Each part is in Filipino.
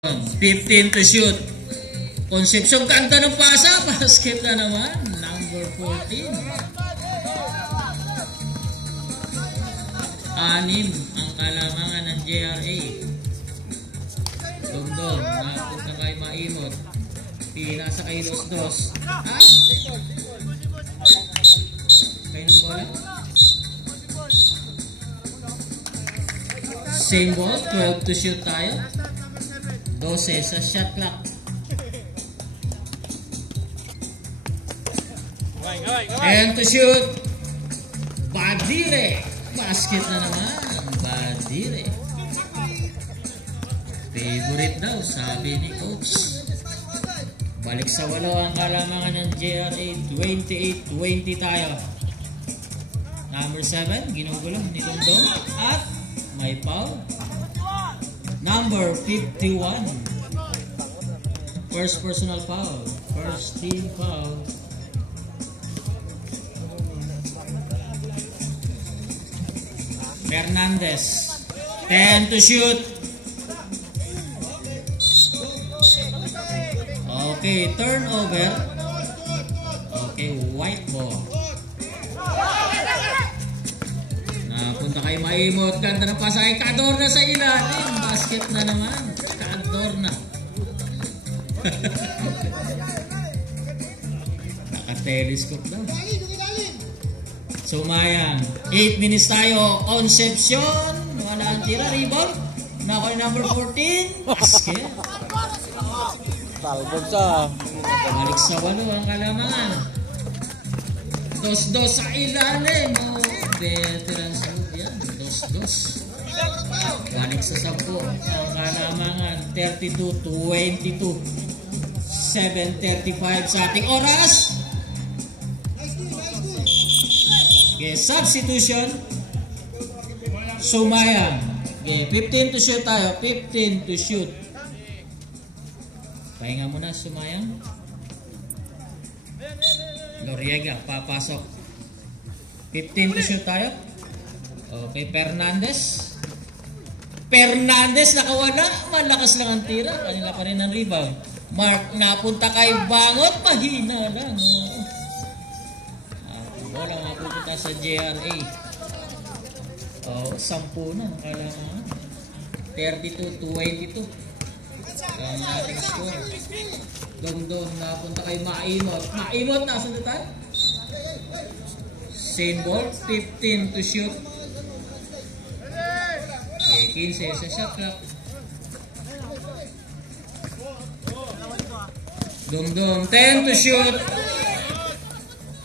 15 to shoot. Concepcion, kanta ng pasa. Basket na naman. Number 14. 6 ang kalamangan ng JRA. Dongdong. Napunta kay Maimot. Pinasa kay Dos. Ha? Kayo ng bola? Same ball. 12 to shoot tayo. 12 sa shot clock. And to shoot. Badire. Basket na naman. Badire. Favorite daw, sabi ni coach. Balik sa 8 ang kalamangan ng JRA. 28-20 tayo. Number 7, ginugulong ni Dongdong. At may foul. Number 51. First personal foul. First team foul. Fernandez. 10 to shoot. Okay, turnover. Okay, white ball. Napunta kay Maimot. Ganda ng pasay. Kador na sa ilalim. Basket na naman. Kador na. Naka-telescope daw. Sumayang. 8 minutes tayo. Concepcion. Wala ang tira. Rebound. Nakoy number 14. Basket. Talbog sa. Balik sa 8 ang kalamangan. 2-2 sa ilalim. Oh, veteran sa yan. 2-2. Balik sa 10 ang kalamangan. 32-22. 7:35 sa ating oras. Okay, substitution. Sumayang. Okay, 15 to shoot tayo. 15 to shoot. Pahinga muna, Sumayang. Loriega, papasok. 15 to shoot tayo. Okay, Fernandez. Fernandez nakawala. Malakas lang ang tira. Kanila pa rin ang rebound. Mark, napunta kay Bangot. Mahina lang. Wala mapupunta sa JRA. Oh, 10 na. Kailangan 32-22. Ang ating score. Dongdong napunta kay Maimot. Maimot, nasan na tayo? Same ball. 15 to shoot. Okay, 15 sa shot clock. Dongdong, 10 to shoot.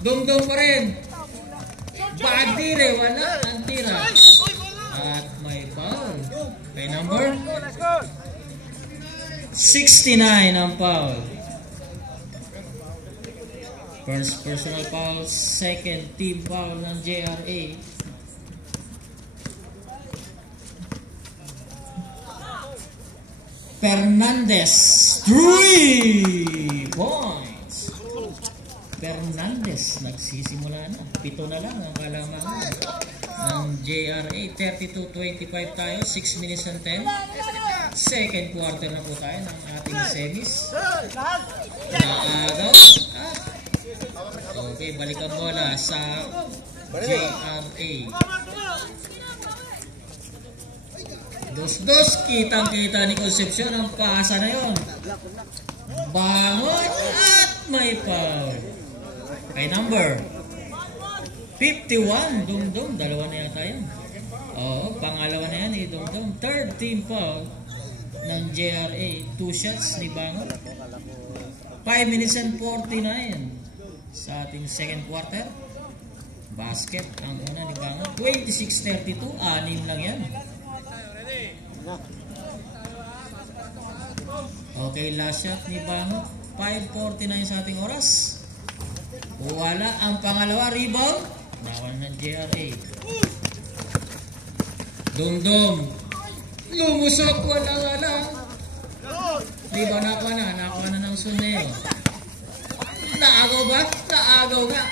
Dongdong pa rin. Badire, wala ang tira. At may foul. Okay, number 69 ang foul. First personal foul, second team foul ng JRA. Fernandez, 3 points. Fernandez, nagsisimula na. 7 na lang ang kalamangan ng JRA. 32-25 tayo. 6 minutes and 10. Second quarter na po tayo ng ating semis. Naagaw. Okay, balik ang bola sa JRA. 2-2. Kitang-kita ni Concepcion ang pasa na yun. Bangot at may foul. Kay number 51, Dongdong. Dalawa na yata yan. Oo, pangalawa na yan ni Dongdong. Third team foul ng JRA. 2 shots ni Bangot. 5 minutes and 49 sa ating second quarter. Basket ang una ni Bangot. 26-32. 6 lang yan. Okay, last shot ni Bangot. 5:49 sa ating oras. Wala ang pangalawa. Rebound. Bawal ng JRA. Dongdong. Lumusok. Wala. Rebound. Nakuha na ng Suneo. Naagaw ba? Naagaw nga.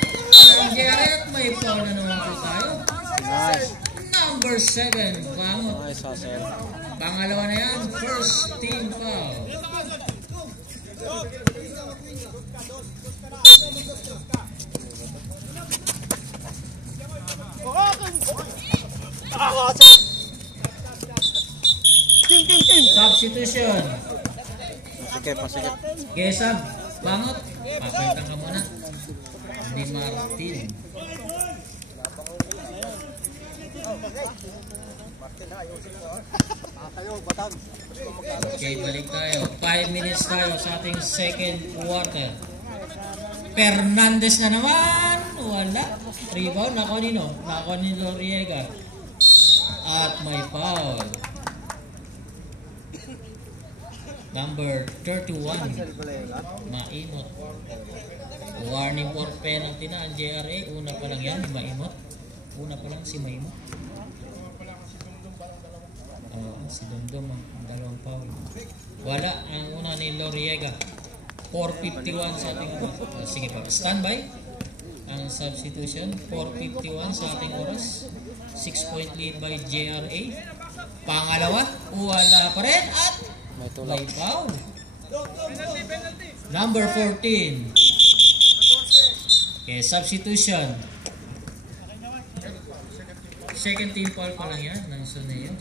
Ang JRA may foul na naman po tayo. Nice. Number 7. Bangot. Nice hustle. Pangalawa na yan, first team foul. Substitution. Pasikip. Gesab, bangot. Papalitan ka muna. Ni Martin. Okay, balik tayo. 5 minutes tayo sa ating second quarter. Fernandez na naman. Wala. Rebound. Nako nino. Nako ni Loriega. At may foul. Number 31. Maimot. Warning for penalty na ang JRA. Una pa lang yan. Maimot. Una pa lang si Maimot. Si Dumdum ang dalawang foul. Wala ang una ni Loriega. 4:51 sa ating oras. Sige pa. Standby. Ang substitution. 4:51 sa ating oras. 6-point lead by JRA. Pangalawa. Wala pa rin. At may foul. Number 14. Okay, substitution. Second team foul pa lang yan. Nang Suneo.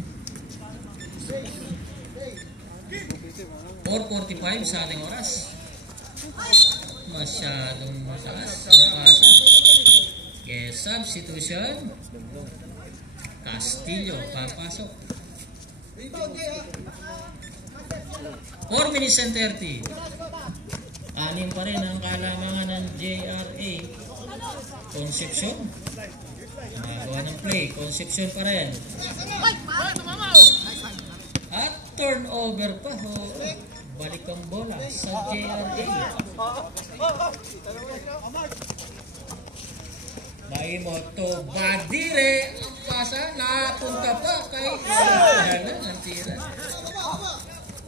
4:45 sa ating oras. Masyadong mataas ang pasa. Okay, substitution. Castillo papasok. 4 minutes and 30. Anim pa rin ang kalamangan ng JRA. Concepcion. Magawa ng play. Concepcion pa rin. At turnover pa. Balik ang bola sa JRA. Maimot to Badire. Ang pasa napunta pa kay ang tira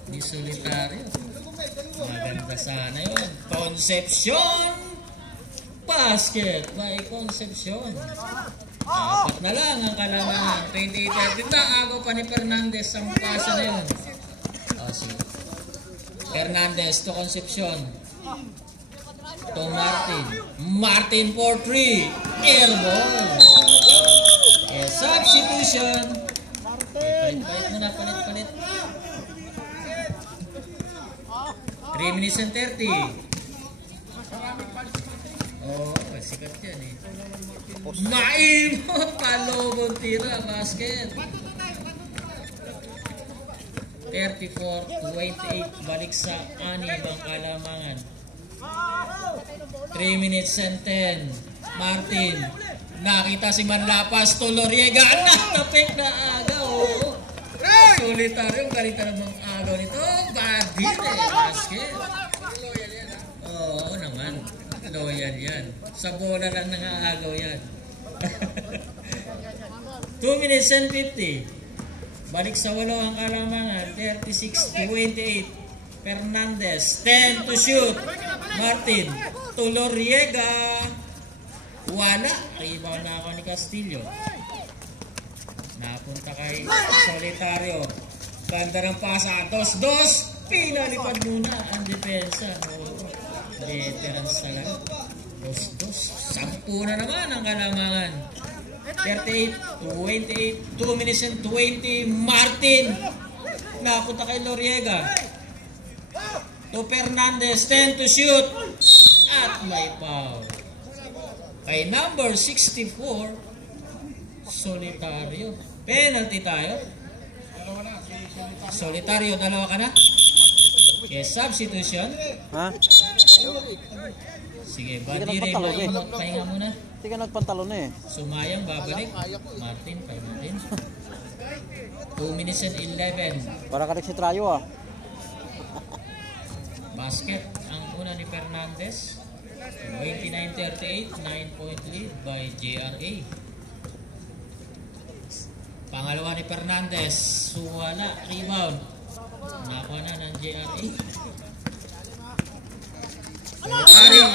ni Solitario. Maganda sana yun. Concepcion. Basket by Concepcion. Apat na lang ang kalamangan. 28-30 na. Agaw pa ni Fernandez ang pasa na yun. Fernandez to Concepcion. To Martin. Martin for 3. Airball. Substitution. Palit-palit muna. Palit-palit. 3 minutes and 30. Sikat yan eh. Maimot. Palobong tira. Basket. 34-28. Balik sa anim ang kalamangan. 3 minutes and 10. Martin. Nakita si Manlapas to Loriega. Natapik na agaw. Solitario. Galing ka namang agaw nito. Badire. Basket. Oo naman. Loyal yan. Sa bola lang nangaagaw yan. 2 minutes and 50. Balik sa walo ang kalamangan. 36-28. Fernandez. 10 to shoot. Martin. To Loriega. Wala. Rebound na ako ni Castillo. Napunta kay Solitario. Ganda ng pasa. 2-2. Pinalipad muna ang depensa. Veterans talaga. 2-2. 10 na naman ang kalamangan. 38-28. 2 minutes and 20. Martin. Napunta kay Loriega. To Fernandez. 10 to shoot. At may foul. Kay number 64. Solitario. Penalty tayo. Solitario, dalawa ka na. Yes, substitution. Ha? Sige, Badire, Maimot, pahinga muna. Hindi ka nagpantalon eh. Sumayang, babalik. Martin, pahinga din. 2 minutes and 11. Para ka si Trayo ah. Basket, ang una ni Fernandez. 29-38, 9-point lead by JRA. Pangalawa ni Fernandez. Suwala, rebound. Nakuha na ng JRA. Solitario.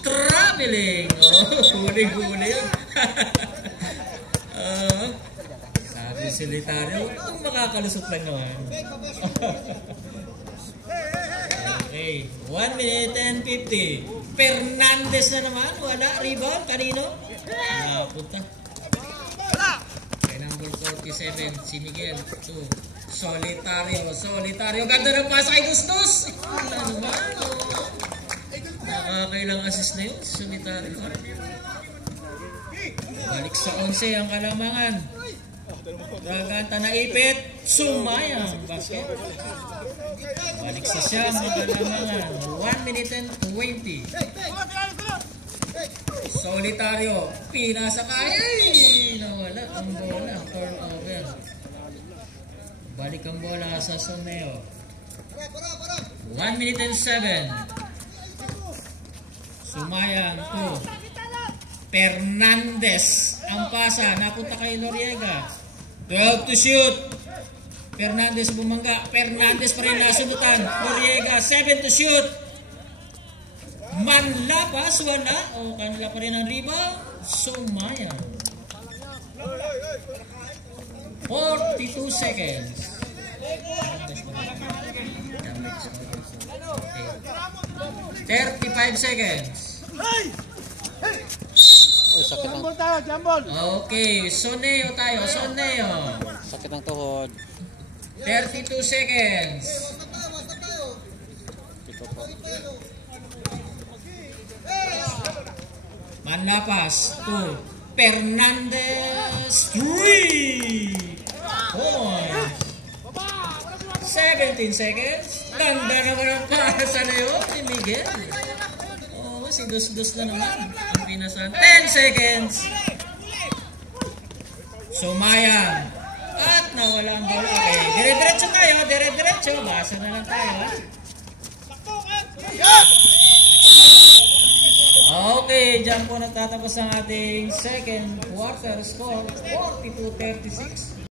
Traveling. Oh, huli-huli yun. Sabi si Solitario. Kung makakalusot lang naman. Okay, 1 minute and 50. Fernandez na naman. Wala. Rebound. Kanino? Napunta. Kay number 47, si Miguel. 2. Solitario. Ganda ng pasa kay Gustos. Wala naman. Nakakailang assist na yun. Solitario. Balik sa 11 ang Kalamangan. Gaganta na ipit. Sumayang. Basket. Balik sa siyam ang Kalamangan. 1 minute and 20. Solitario. Pinasa kaya. Nawala ang bola. Turnover. Balik ang bola sa Soneo. 1 minute and 7. Sumayang 2. Fernandez ang pasa, napunta kay Noriega. 12 to shoot. Fernandez bumangga. Fernandez pa rin nasundutan. Noriega 7 to shoot. Manlapas wala. O kanila pa rin ang rebound. Sumayang. 42 seconds. Okay. 35 seconds. Uy, sakit ang, Okay, Soneo tayo. sakit ang tuhod. 32 seconds. Ito po. Manlapas 2. Fernandez 3 points. 17 seconds. Ganda naman ang pasa na yun ni Miguel. Oh, si Dos na naman ang pinasan. 10 seconds. Sumayang. At nawala ang bola. Okay, dire-diretso tayo. Basa na lang tayo. Okay, dyan po nagtatapos ang ating second quarter score. 42-36.